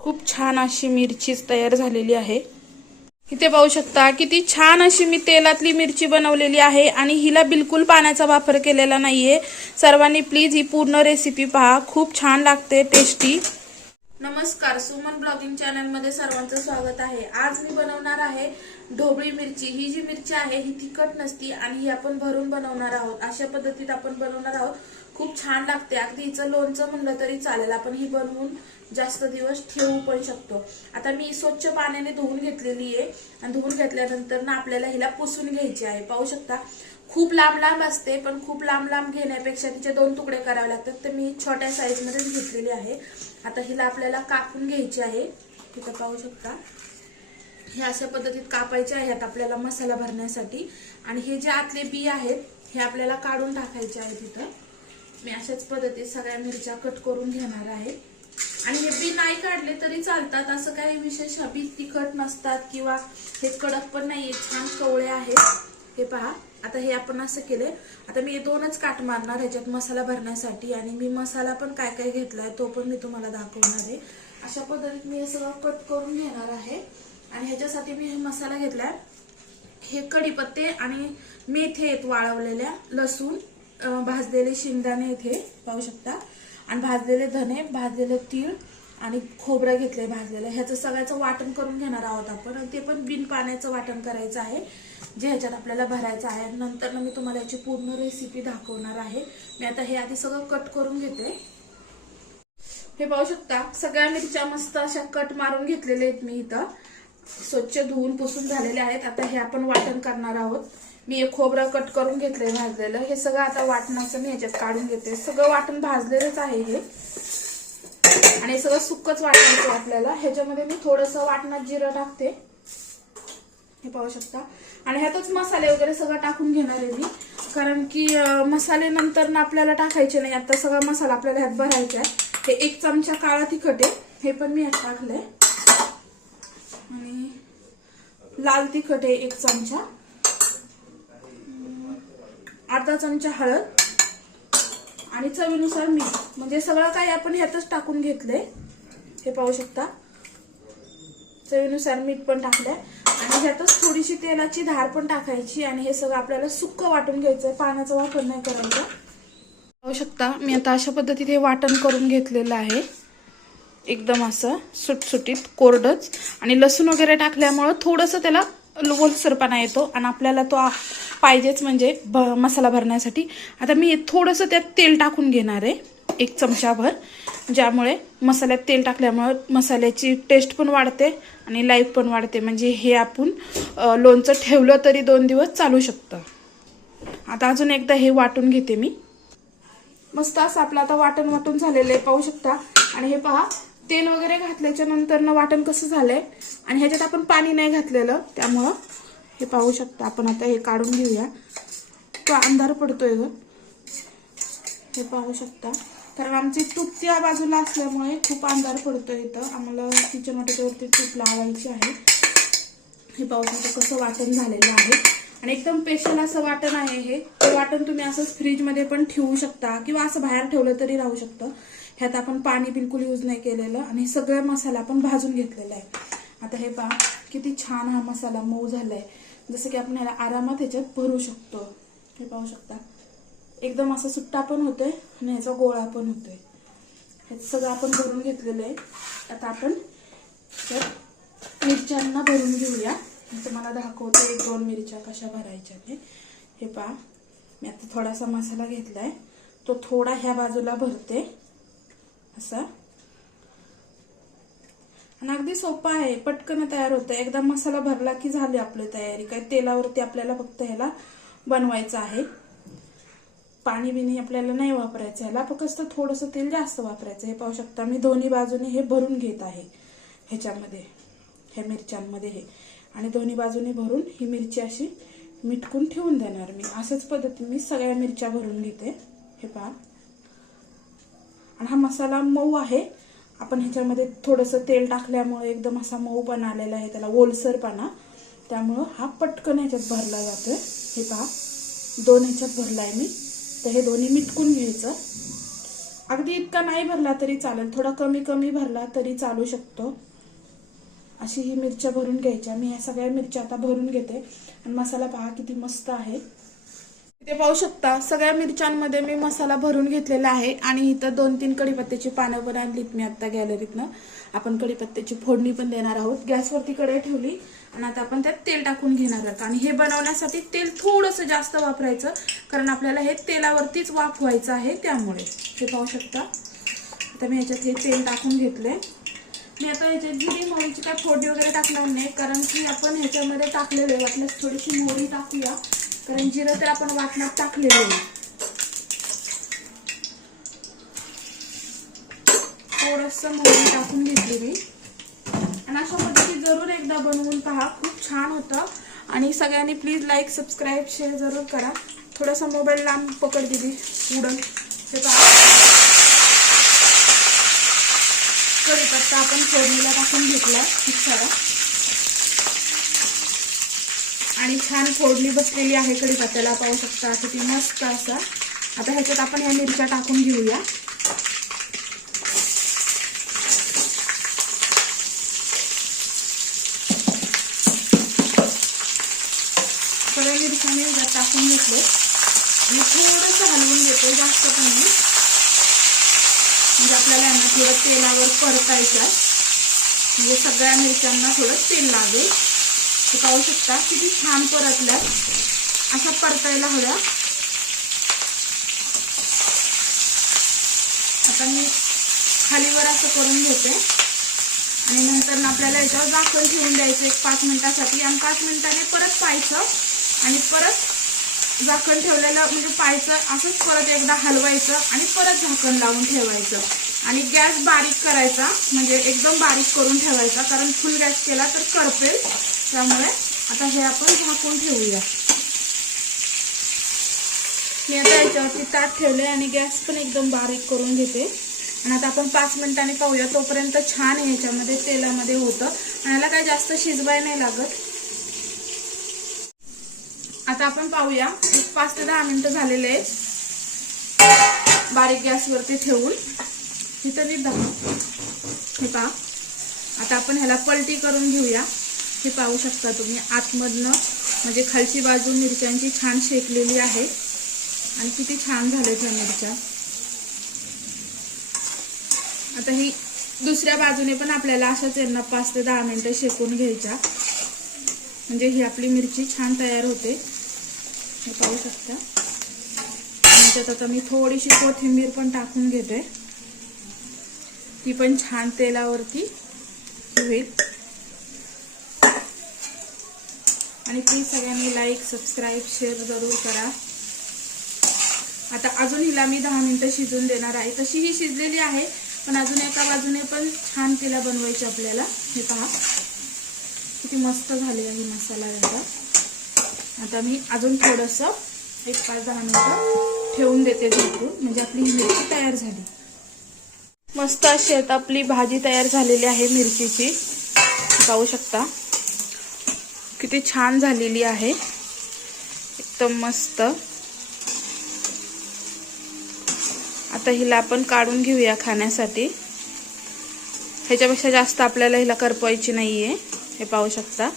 खूप छान अशी मिरचीच तयार झालेली आहे. इथे पाहू शकता किती छान अशी मी तेलातली मिरची बनवलेली आहे आणि हिला बिलकुल पाण्याचा वापर केलेला नाहीये. सर्वांनी प्लीज ही पूर्ण रेसिपी पहा. खूप छान लागते टेस्टी नमस्कार सुमन ब्लॉगिंग चॅनलमध्ये सर्वांचं स्वागत आहे. आज मी बनवणार आहे ढोबळी मिरची. ही जी मिरची आहे ही तिखट नसती आणि ही आपण भरून बनवणार आहोत. अशा पद्धतीत आपण बनवणार आहोत. खूप छान लागते. अगदी हिचं लोणचं म्हणलं तरी चालेल. आपण ही बनवून जास्त दिवस ठेवू पण शकतो. आता मी स्वच्छ पाण्याने धुवून घेतलेली आहे. आणि धुवून घेतल्यानंतर ना आपल्याला हिला पुसून घ्यायची आहे. पाहू शकता खूप लांब लांब असते पण खूप लांब लांब घेण्यापेक्षा तिचे दोन तुकडे करावे लागतात. तर मी छोट्या साईजमध्येच घेतलेली आहे. आता हिला आपल्याला कापून घ्यायची आहे. तिथं पाहू शकता. हे अशा पद्धतीत कापायचे आहेत आपल्याला मसाला भरण्यासाठी. आणि हे जे आतले बी आहेत हे आपल्याला काढून टाकायचे आहे तिथं. मी अशाच पद्धतीत सगळ्या मिरच्या कट करून घेणार आहे. आणि हे बी नाही काढले तरी चालतात. असं काही विशेष बी तिखट नसतात किंवा हे कडक पण नाहीये छान कवळे आहेत. हे पहा आता हे आपण असं केले आता मी हे दोनच काट मारणार ह्याच्यात मसाला भरण्यासाठी. आणि मी मसाला पण काय काय घेतलाय तो पण मी तुम्हाला दाखवणार आहे. अशा पद्धतीत मी हे सगळं कट करून घेणार आहे. आणि ह्याच्यासाठी मी हे मसाला घेतलाय. हे कढीपत्ते आणि मेथे आहेत वाळवलेल्या. लसूण भाजलेले शेंगदाणे इथे पाहू शकता. आणि भाजलेले धने भाजलेले तीळ आणि खोबरं घेतलंय भाजलेलं. ह्याचं सगळ्याचं वाटण करून घेणार आहोत आपण. आणि ते पण बिन पाण्याचं वाटण करायचं आहे जे ह्याच्यात आपल्याला भरायचं आहे. नंतर मी तुम्हाला याची पूर्ण रेसिपी दाखवणार आहे. मी आता हे आधी सगळं कट करून घेते. हे पाहू शकता सगळ्या मिरच्या मस्त अशा कट मारून घेतलेल्या आहेत मी इथं. स्वच्छ धुवून पुसून झालेले आहेत. आता हे आपण वाटण करणार आहोत. मी एक खोबरं कट करून घेतलंय भाजलेलं. हे सगळं आता वाटणाचं मी ह्याच्यात काढून घेते. सगळं वाटण भाजलेलंच आहे हे. आणि सगळं सुकच वाटायचं आपल्याला. ह्याच्यामध्ये मी थोडस वाटणात जिरं टाकते. हे पाहू शकता. आणि ह्यातच मसाले वगैरे सगळं टाकून घेणार आहे मी. कारण की मसाले नंतर ना आपल्याला टाकायचे नाही. आता सगळा मसाला आपल्याला ह्यात भरायचा आहे. हे एक चमचा काळा तिखट आहे. हे पण मी ह्यात टाकलंय. आणि लाल तिखट आहे एक चमचा. अर्धा चमचा हळद आणि चवीनुसार मीठ. म्हणजे सगळं काही आपण ह्यातच टाकून घेतलंय. हे पाहू शकता. चवीनुसार मीठ पण टाकलंय. आणि ह्यातच थोडीशी तेलाची धार पण टाकायची आणि हे सगळं आपल्याला सुक्क वाटून घ्यायचंय. पाण्याचा वापर नाही करायचा. पाहू शकता मी आता अशा पद्धतीने हे वाटण करून घेतलेलं आहे. एकदम असं सुटसुटीत कोरडच. आणि लसूण वगैरे टाकल्यामुळं थोडंसं त्याला ओलसरपणा येतो आणि आपल्याला तो पाहिजेच म्हणजे भ- मसाला भरण्यासाठी. आता मी थोडंसं त्यात तेल टाकून घेणार आहे एक चमचाभर. ज्यामुळे मसाल्यात तेल टाकल्यामुळे मसाल्याची टेस्ट पण वाढते आणि लाईफ पण वाढते. म्हणजे हे आपण लोणचं ठेवलं तरी दोन दिवस चालू शकतं. आता अजून एकदा हे वाटून घेते मी. मस्त असं आपलं आता वाटण वाटून झालेलं आहे पाहू शकता. आणि हे पहा तेल वगैरे घातल्याच्या नंतर ना वाटण कसं झालंय आणि ह्याच्यात आपण पाणी नाही घातलेलं त्यामुळं हे पाहू शकता आपण आता हे काढून घेऊया. तो अंधार पडतोय ग. हे पाहू शकता. कारण आमची तूप त्या बाजूला असल्यामुळे खूप अंधार पडतोय इथं. आम्हाला किचन वाटेवरती तूप लावायची आहे. हे पाहू शकता कसं वाटण झालेलं आहे. आणि एकदम स्पेशल असं वाटण आहे हे. ते वाटण तुम्ही असंच फ्रीजमध्ये पण ठेवू शकता किंवा असं बाहेर ठेवलं तरी राहू शकतं. ह्यात आपण पाणी बिलकुल यूज नाही केलेलं आणि सगळा मसाला आपण भाजून घेतलेला आहे. आता हे पहा किती छान हा मसाला मऊ झालाय. जसं की आपण ह्याला आरामात ह्याच्यात भरू शकतो. हे पाहू शकता. एकदम असा सुट्टा पण होतोय आणि ह्याचा गोळा पण होतोय. हे सगळं आपण भरून घेतलेलं आहे. आता आपण त्यात मिरच्यांना भरून घेऊया. तुम्हाला दाखवते एक दोन मिरच्या कशा भरायच्या ते. हे पहा मी आता थोडासा मसाला घेतलाय. तो थोडा ह्या बाजूला भरते. असा? आणि अगदी सोपा आहे. पटकन तयार होतं. एकदा मसाला भरला की झाली आपली तयारी. काय तेलावरती आपल्याला फक्त ह्याला बनवायचं आहे. पाणी बिणी आपल्याला नाही वापरायचं. ह्याला फक्त थोडंसं तेल जास्त वापरायचं. हे पाहू शकता मी दोन्ही बाजूने हे भरून घेत आहे. ह्याच्यामध्ये. ह्या मिरच्यांमध्ये हे. आणि दोन्ही बाजूने भरून ही मिरची अशी मिटकून ठेवून देणार मी. असंच पद्धतीने मी सगळ्या मिरच्या भरून घेते. हे पहा. आणि हा मसाला मऊ आहे. आपण ह्याच्यामध्ये थोडंसं तेल टाकल्यामुळे एकदम असा मऊ पण आलेला आहे त्याला ओलसरपणा. त्यामुळं हा पटकन ह्याच्यात भरला जातोय. हे पहा दोन ह्याच्यात भरलाय मी. तर हे दोन्ही मिटकून घ्यायचं. अगदी इतका नाही भरला तरी चालेल. थोडा कमी कमी भरला तरी चालू शकतो. अशी ही मिरच्या भरून घ्यायच्या. मी या सगळ्या मिरच्या आता भरून घेते. आणि मसाला पहा किती मस्त आहे. इथे पाहू शकता सगळ्या मिरच्यांमध्ये मी मसाला भरून घेतलेला आहे आणि इथं दोन तीन कढीपत्त्याची पानं पण आणलीत मी आता गॅलरीतनं. आपण कढीपत्त्याची फोडणी पण देणार आहोत. गॅसवरती कढई ठेवली आणि आता आपण त्यात तेल टाकून घेणार आहोत. आणि हे बनवण्यासाठी तेल थोडंसं जास्त वापरायचं कारण आपल्याला हे तेलावरतीच वाफवायचं आहे त्यामुळे. हे पाहू शकता. आता मी ह्याच्यात हे तेल टाकून घेतले मी आता ह्याच्यात जिरी मोहरीची काय फोडणी वगैरे टाकणार नाही कारण की आपण ह्याच्यामध्ये टाकलेलं आहे. वाटल्यास थोडीशी मोहरी टाकूया. कारण जिरं तर आपण वाटणात टाकलेलं आहे थोडस मोहरी टाकून घेतली मी. आणि अशा पद्धती जरूर एकदा बनवून पहा. खूप छान होतं. आणि सगळ्यांनी प्लीज लाईक सबस्क्राईब शेअर जरूर करा. थोडासा मोबाईल लांब पकड दिली उडन. हे पहा. कढीपत्ता आपण फोडणीला टाकून घेतला खूप सारा आणि छान फोडणी बसलेली आहे कढीपत्त्याला. पाहू शकता किती मस्त असा. आता ह्याच्यात आपण ह्या मिरच्या टाकून घेऊया. सगळ्या मिरच्या मी टाकून घेतले. आणि थोडंसं हलवून घेतो जास्त पण म्हणजे आपल्याला यांना थोडं तेलावर परतायचं म्हणजे सगळ्या मिरच्यांना थोडं तेल लागेल. हे पाहू शकता किती छान परतल्या अशा परतायला हव्या. आता मी खालीवर असं करून घेते. आणि नंतर ना आपल्याला याच्यावर झाकण ठेवून द्यायचं एक पाच मिनिटासाठी. आणि पाच मिनिटाने परत पाहायचं. आणि परत झाकण ठेवलेलं म्हणजे पाहायचं असंच परत एकदा हलवायचं आणि परत झाकण लावून ठेवायचं. आणि गॅस बारीक करायचा म्हणजे एकदम बारीक करून ठेवायचा कारण फुल गॅस केला तर करपेल. त्यामुळे आता हे आपण झाकून ठेवूया. मी आता याच्यावरती ताट ठेवले आणि गॅस पण एकदम बारीक करून घेते. आणि आता आपण पाच मिनिटांनी पाहूया तोपर्यंत छान याच्यामध्ये तेलामध्ये होतं. आणि याला काय जास्त शिजवाय नाही लागत. आता आपण पाहूया. एक पाच ते दहा मिनिटं झालेले आहेत. बारीक गॅसवरती ठेवून. इथं नीट दाखव हे पहा. आता आपण ह्याला पलटी करून घेऊया. हे पाहू शकता तुम्ही. आतमधनं म्हणजे खालची बाजू मिरच्यांची छान शेकलेली आहे. आणि किती छान झाले त्या मिरच्या. आता ही दुसऱ्या बाजूने पण आपल्याला अशाच यांना पाच ते दहा मिनिटं शेकून घ्यायच्या. म्हणजे ही आपली मिरची छान तयार होते. हे पाहू शकता. त्याच्यात आता मी थोडीशी कोथिंबीर पण टाकून घेते. ती पण छान तेलावरती होईल. आणि प्लीज सगळ्यांनी लाईक सबस्क्राईब शेअर जरूर करा. आता अजून हिला मी दहा मिनिटं शिजून देणार आहे. तशी ही शिजलेली आहे पण अजून एका बाजूने पण छान तिला बनवायची आपल्याला. हे पहा. किती मस्त झाली आहे मसाला याचा आता मी अजून थोडंसं एक पाच दहा मिनटं ठेवून देते झाकून. म्हणजे आपली ही मिरची तयार झाली. मस्त अशी आता आपली भाजी तयार झालेली आहे मिरचीची. पाहू शकता. किती छान झालेली आहे. एकदम मस्त. आता हिला आपण काढून घेऊया खाण्यासाठी. ह्याच्यापेक्षा जास्त आपल्याला हिला करपवायची आहे हे पाहू शकता.